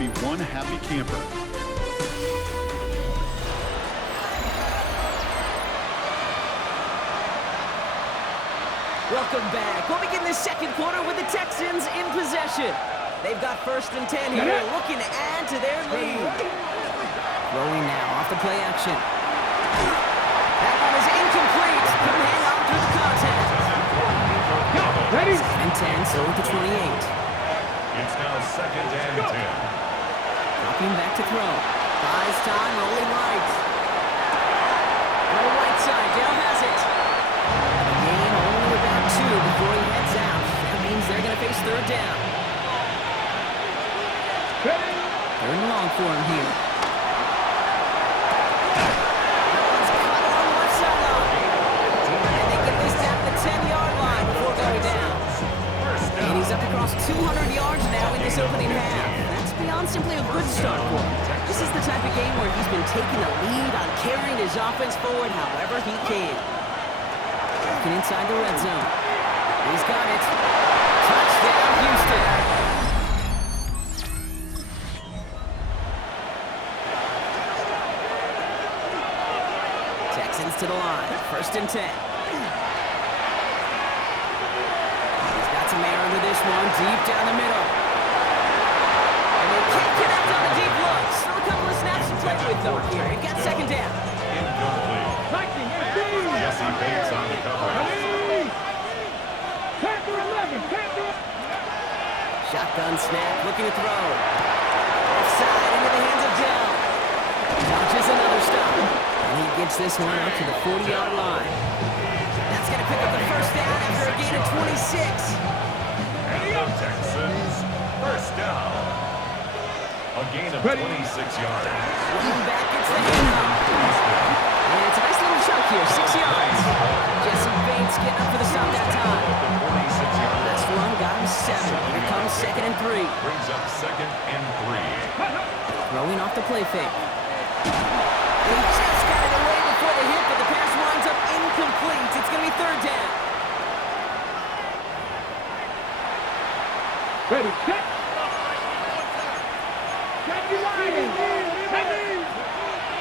be one happy camper. Welcome back. We'll begin the second quarter with the Texans in possession. They've got 1st and 10 here, looking to add to their lead. Throwing now off the play action. That one is incomplete. Couldn't hang on through the contact. Ready? 2nd and 10, so at the 28. It's now 2nd and 10. Dropping back to throw. Buys time, rolling right. No right side, Dale has it. Gain only about 2 before he heads out. That means they're going to face 3rd down. 3rd and long for him here. That one's caught on the left sideline. And they get this down to the 10-yard line before going down. And he's up across 200 yards now in this opening half. That's beyond simply a good start for him. This is the type of game where he's been taking the lead on carrying his offense forward however he can. Looking inside the red zone. He's got it. Touchdown, Houston. Texans to the line. 1st and 10. He's got some air into this one. Deep down the middle. And they can't connect on the deep look. Still a couple of snaps to play with, though, here. He got 2nd down. Incomplete. Jesse Bates on the coverage. Shotgun snap, looking to throw. Offside into the hands of Dell. Launches another stop. And he gets this one up to the 40-yard line. That's going to pick up the 1st down after a gain of 26. And the Texans, 1st down. A gain of 26 yards. Running back gets the handoff. And it's a nice little chunk here, 6 yards. Jesse Bates getting up for the stop that time. Last one got him 7. Here comes 2nd and 3. Brings up 2nd and 3. Throwing off the play fake. He just got it away before the hit, but the pass winds up incomplete. It's going to be 3rd down. Ready, set.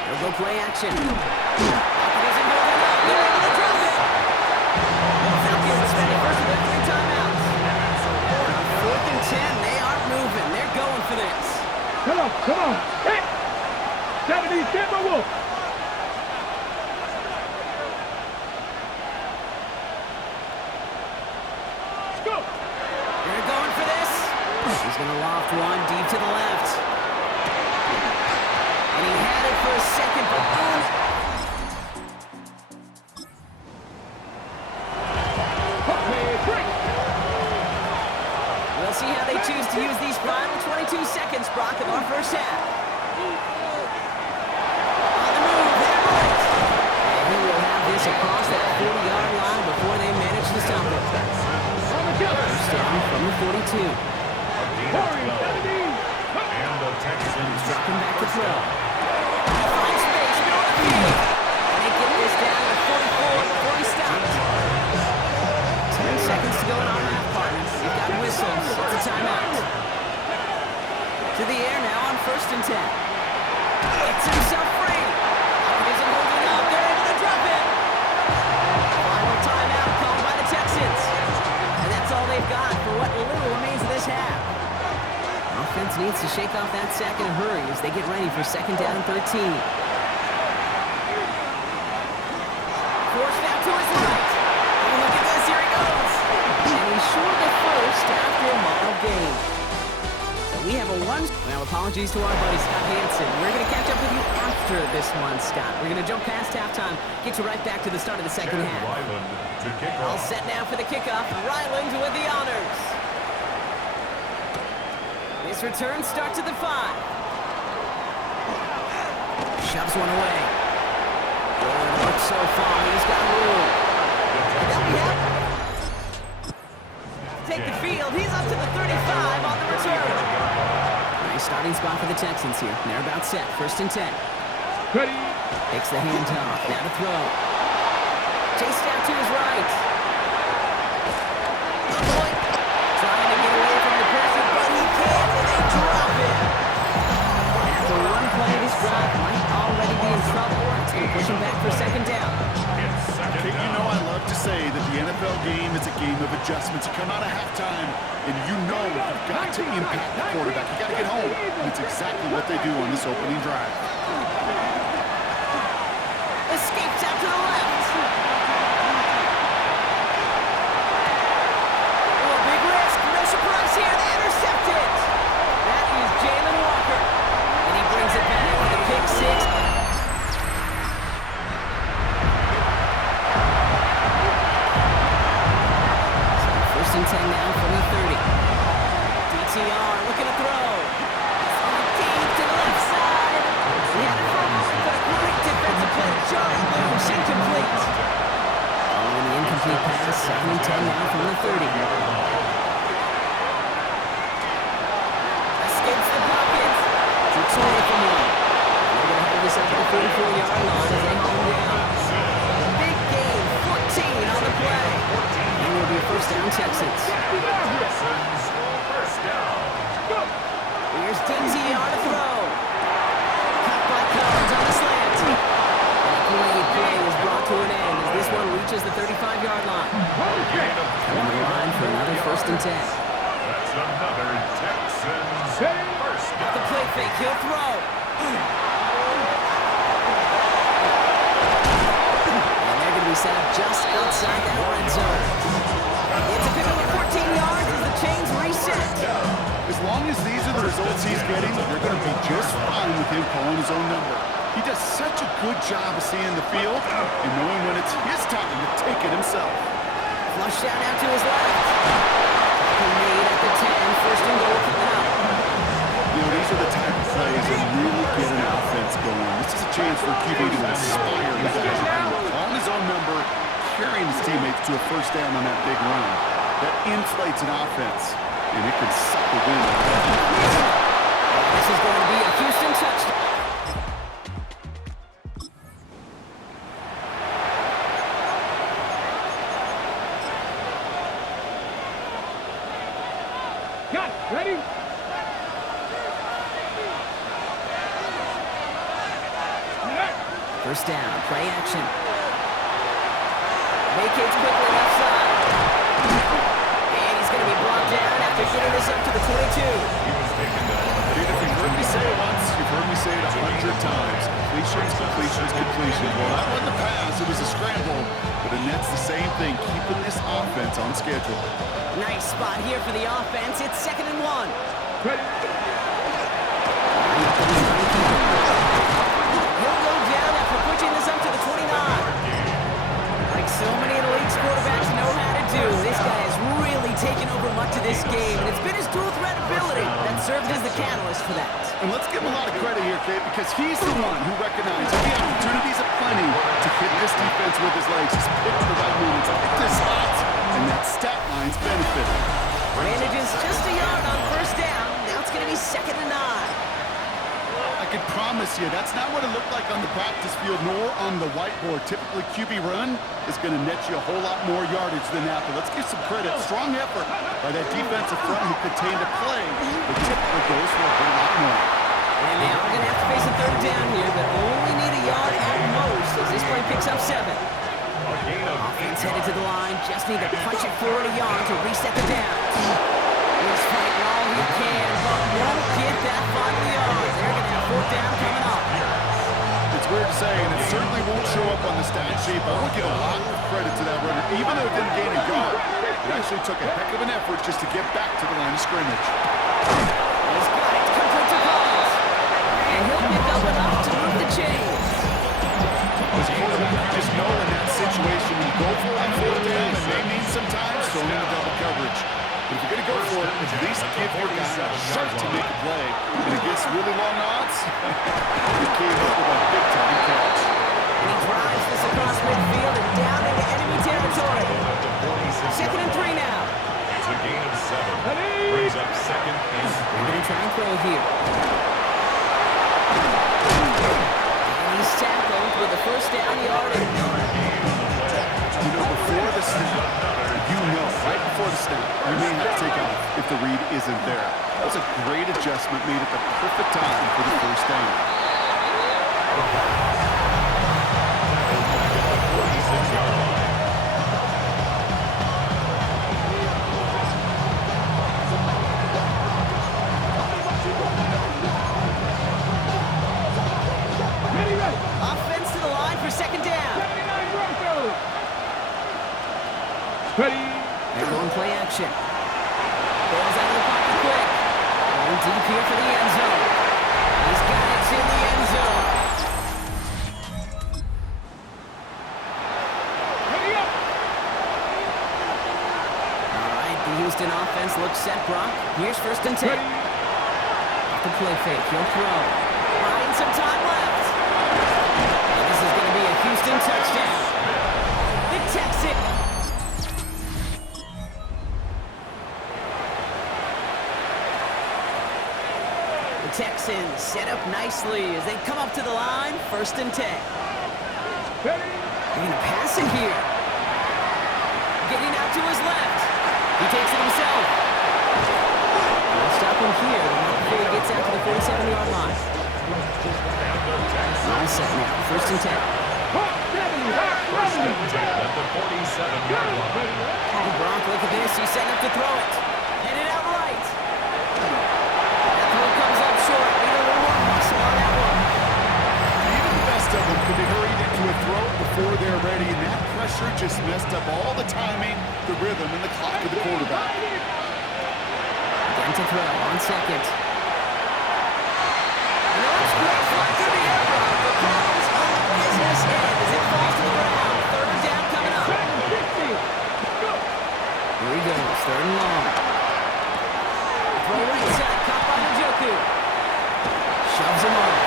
They'll go play action. Falcons are moving up. They're able to drop it. Falcons spending 1st of their 3 timeouts. 4th and 10. They aren't moving. They're going for this. Come on. Hey! 70, Timber Wolf. Let's go. They're going for this. He's going to loft one deep to the left. And he had it for a second, but boom. We'll see how they choose to use these final 22 seconds, Brock, of our 1st half. On the move, they're right. And he will have this across that 40-yard line before they manage to stop it. 1st down from the 42. And the Texans Dropping back to throw. Finds space, no appeal. And they get this down to 44 before he stops. 10 seconds to go in our half, partners. You've got whistles. It's a timeout. To the air now on 1st and 10. Gets himself free. It isn't holding up. They're able to drop it. Final timeout called by the Texans. And that's all they've got for what little remains of this half. Offense needs to shake off that sack in a hurry as they get ready for 2nd down and 13. Forced out to his right. Oh, look at this. Here he goes. And he's short of 1st after a mild gain. So we have a 1. Well, apologies to our buddy Scott Hansen. We're going to catch up with you after this one, Scott. We're going to jump past halftime, get you right back to the start of the 2nd half. Ryland to kick All off. set now for the kickoff. Ryland with the honors. This return starts at the 5. Shoves one away. Good look so far. He's got room. Take the field. He's up to the 35 on the return. Nice starting spot for the Texans here. They're about set. 1st and 10. Ready. Takes the handoff. Now to throw. Chased out to his right. Trying to get away from the pressure, but he can't, and they drop it. got to impact the quarterback. You got to get home. And it's exactly what they do on this opening drive. Escapes out to the left. Oh, big risk. No surprise here. They intercept it. That is Jalen Walker. And he brings it back with a pick six. So first and 10 now from the 30. DTR looking to throw. Deep to the left side. He had it for a moment, but a great defensive play. Jarring loose, incomplete. Following the incomplete pass, second and 10 now from the 30. Escapes the pocket. Tricks away from one. They're going to hold this up to the 44-yard line as they home down. Big gain, 14 on the play. And it will be a first down, Texans. Texans, first down. Here's DTR to throw. Cut by Collins on the slant. Great play was brought to an end as this one reaches the 35-yard line. Coming to the line for another first and 10. That's another Texans first At the play fake, he'll throw. And they're going to be set up just outside that red zone. It's a pickup of 14 yards as the chains reset. As long as these are the results he's getting, they're going to be just fine with him calling his own number. He does such a good job of seeing the field and knowing when it's his time to take it himself. Flush down out to his left. Tackle made at the 10, first and goal coming up. You know, these are the type of plays that really get an offense going. This is a chance for QB to inspire the guys around him. Calling his own number, carrying his teammates to a first down on that big run. That inflates an offense, and it can suck the wind out of that defense. This is going to be a Houston touchdown. Cut. Ready? First down, play action. Vacates quickly left side. And he's going to be brought down after getting this up to the 22. Dude, if you've heard me say it once, you've heard me say it 100 times. Completions, completions, completions. Well, that wasn't a pass, it was a scramble. But the Nets the same thing, keeping this offense on schedule. Nice spot here for the offense. It's second and 1. Ready? He'll go down after pushing this up to the 29. Like so many of the league's quarterbacks know how to do, this guy has really taken over much of this game, and it's been his dual threat ability that served as the catalyst for that. And let's give him a lot of credit here, Kate, because he's the one who recognized the opportunities aplenty to hit this defense with his legs. He's picked the right movements, picked his spots, and that stat line's benefited. Manages just a yard on first down. Now it's going to be second and 9. I can promise you, that's not what it looked like on the practice field nor on the whiteboard. Typically, QB run is going to net you a whole lot more yardage than that. But let's give some credit. Strong effort by that defensive front who contained a play that typically goes for a whole lot more. And they are going to have to face a third down here, but only need a yard at most as this play picks up 7. Offense headed to the line. Just need to punch it forward a yard to reset the downs. He's fighting all he can, but won't get that final yard. They're going to have fourth down coming up. It's weird to say, and it certainly won't show up on the stat sheet, but I want to give a lot of credit to that runner. Even though it didn't gain a yard, it actually took a heck of an effort just to get back to the line of scrimmage. He's got it. Complete to Collins. And he'll pick up enough to move the chains. As a quarterback, you just know in that situation, you go for it on fourth down, it may mean sometimes throwing in a double coverage. But if you're going to go for it, at least give your guy a shot to make a play. And against really long odds, he came up with a big-time catch. And he drives this across midfield and down into enemy territory. Second and 3 now. It's a gain of 7. Brings up second and They're going to try and throw here. And he's tackled with a first down yardage. You know, before the snap, right before the snap, you may have to take off if the read isn't there. That was a great adjustment made at the perfect time for the first down. 46-yard line. possession. Ball's out of the pocket quick. Going deep here for the end zone. He's got it in the end zone. All right, the Houston offense looks set, Brock. Here's 1st and 10. Off the play fake, he'll throw. Buying some time left. And this is going to be a Houston touchdown. The Texans. Texans set up nicely as they come up to the line. 1st and 10. They're going to pass it here. Getting out to his left. He takes it himself. They'll stop him here before he gets out to the 47-yard line. All set now. 1st and 10. First and 10 at the 47-yard line. Oh, Brock, look at this. He's setting up to throw it. Headed out right. Comes up short. Need a little more muscle on that one. Even the best of them could be hurried into a throw before they're ready, and that pressure just messed up all the timing, the rhythm, and the clock of the quarterback. Again to throw on 2nd. And it's great fly through the air. The Browns on the business end as it falls to the ground. 3rd down coming up. Here he goes. 3rd and long. Throw right side. Caught by Njoku. Shoves him off.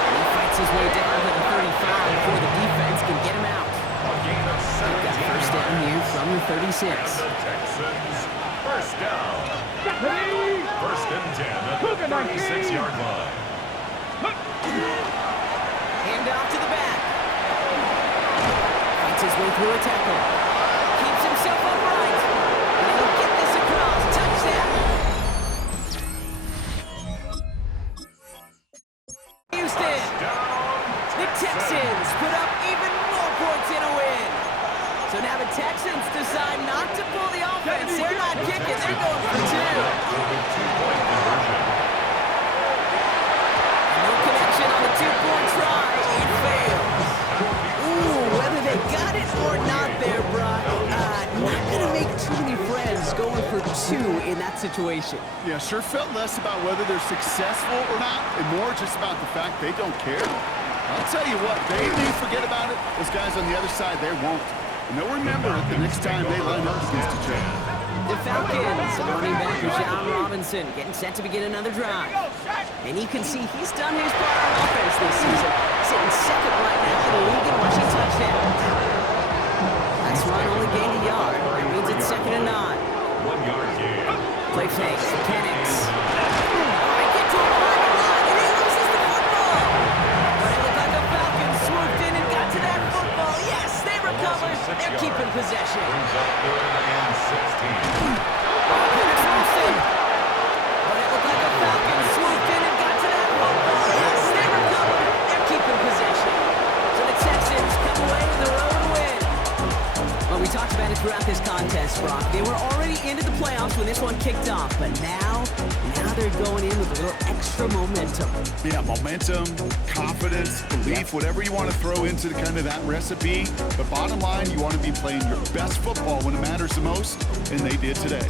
And he fights his way down to the 35 before the defense can get him out. A gain of 17. Got 1st down here from the 36. The Texans, 1st down. 1st and 10 at the 36-yard line. Hand off to the back. Fights his way through a tackle. Keeps himself upright. And he'll get this across. Touchdown. Houston. The Texans put up even more points in a win. So now the Texans decide not to pull the offense. They're not kicking. They're going for 2. Two-point conversion. No connection on the 2-point try. It fails. Ooh, whether they got it or not there, Brock, not going to make too many friends going for 2 in that situation. Yeah, sure felt less about whether they're successful or not, and more just about the fact they don't care. I'll tell you what, they may forget about it. Those guys on the other side, they won't. And they'll remember it the next time they line up against each other. The Falcons, running back Bijan Robinson, getting set to begin another drive. And you can see he's done his part on offense this season, sitting 2nd right now in the league in rushing touchdowns. That's run only gained a yard. That means it's 2nd and 9. 1-yard gain. Play fake, Penix. Right, get to him behind the line, and he loses the football. But it looked like the Falcons swooped in and got to that football. Yes, they recovered. They're keeping possession. Brings up 3rd and 16. Penix Wilson. But it looked like the Falcons swooped in and got to that football. Yes, they recovered. They're keeping possession. So the Texans come away with a road win. Well, we talked about it throughout this contest, Brock. They were already into the playoffs when this one kicked off, but now they're going in with a little extra momentum. Yeah, momentum, confidence, belief, whatever you want to throw into the kind of that recipe. But bottom line, you want to be playing your best football when it matters the most, and they did today.